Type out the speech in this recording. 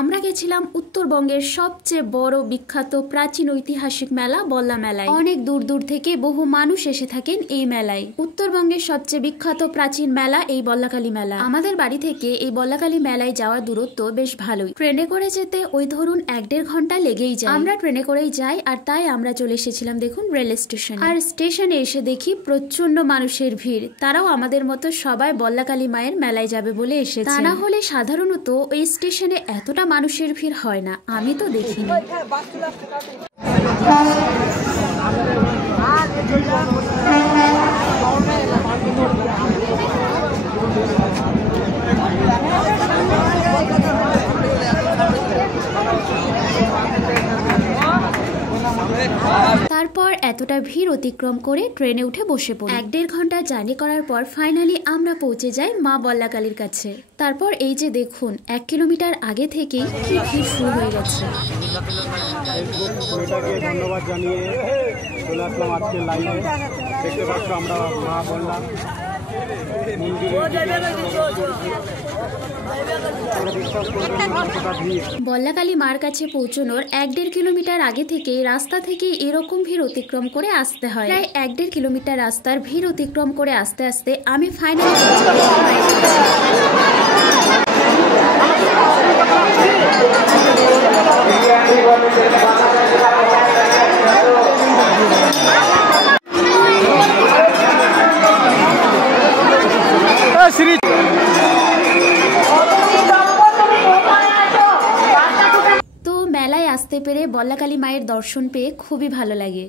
আমরা গেছিলাম উত্তরবঙ্গের সবচেয়ে বড় বিখ্যাত প্রাচীন ঐতিহাসিক মেলা বল্লা মেলায়। অনেক দূর দূর থেকে বহু মানুষ এসে থাকেন এই মেলায়। উত্তরবঙ্গের সবচেয়ে বিখ্যাত প্রাচীন মেলা এই বল্লাকালী মেলা। আমাদের বাড়ি থেকে এই বল্লাকালী মেলায় যাওয়ার দূরত্ব বেশ ভালোই। ট্রেনে করে যেতে ওই ধরুন 1-1.5 ঘন্টা লেগেই যায়। আমরা ট্রেনে করেই যাই, আর তাই আমরা চলে এসেছিলাম দেখুন রেল স্টেশন। আর স্টেশনে এসে দেখি প্রচন্ড মানুষের ভিড়। তারাও আমাদের মতো সবাই বল্লাকালী মায়ের মেলায় যাবে বলে এসেছে। তা না হলে সাধারণত ওই স্টেশনে এতটা মানুষের ভিড় হয় না, আমি তো দেখিনি। তারপর এতটা ভিড় অতিক্রম করে ট্রেনে উঠে বসে পড়ি। 1-1.5 ঘন্টা জার্নি করার পর ফাইনালি আমরা পৌঁছে যাই মা বল্লাকালীর কাছে। তারপর এই যে দেখুন 1 কিলোমিটার আগে থেকেই কি ভিড় শুরু হয়ে গেছে। ধন্যবাদ জানিয়ে চলে আসলাম আজকে লাইভে। দেখতে পাচ্ছ আমরা মা বল্লা বল্লাকালী মার কাছে পৌঁছানোর 1-1.5 কিলোমিটার আগে থেকে রাস্তা থেকে এরকম ভিড় অতিক্রম করে আসতে হয়। প্রায় 1-1.5 কিলোমিটার রাস্তার ভিড় অতিক্রম করে আস্তে আস্তে আমি ফাইনালি তো মেলায় আসতে পেরে বল্লাকালী মায়ের দর্শন পেয়ে খুবই ভালো লাগে।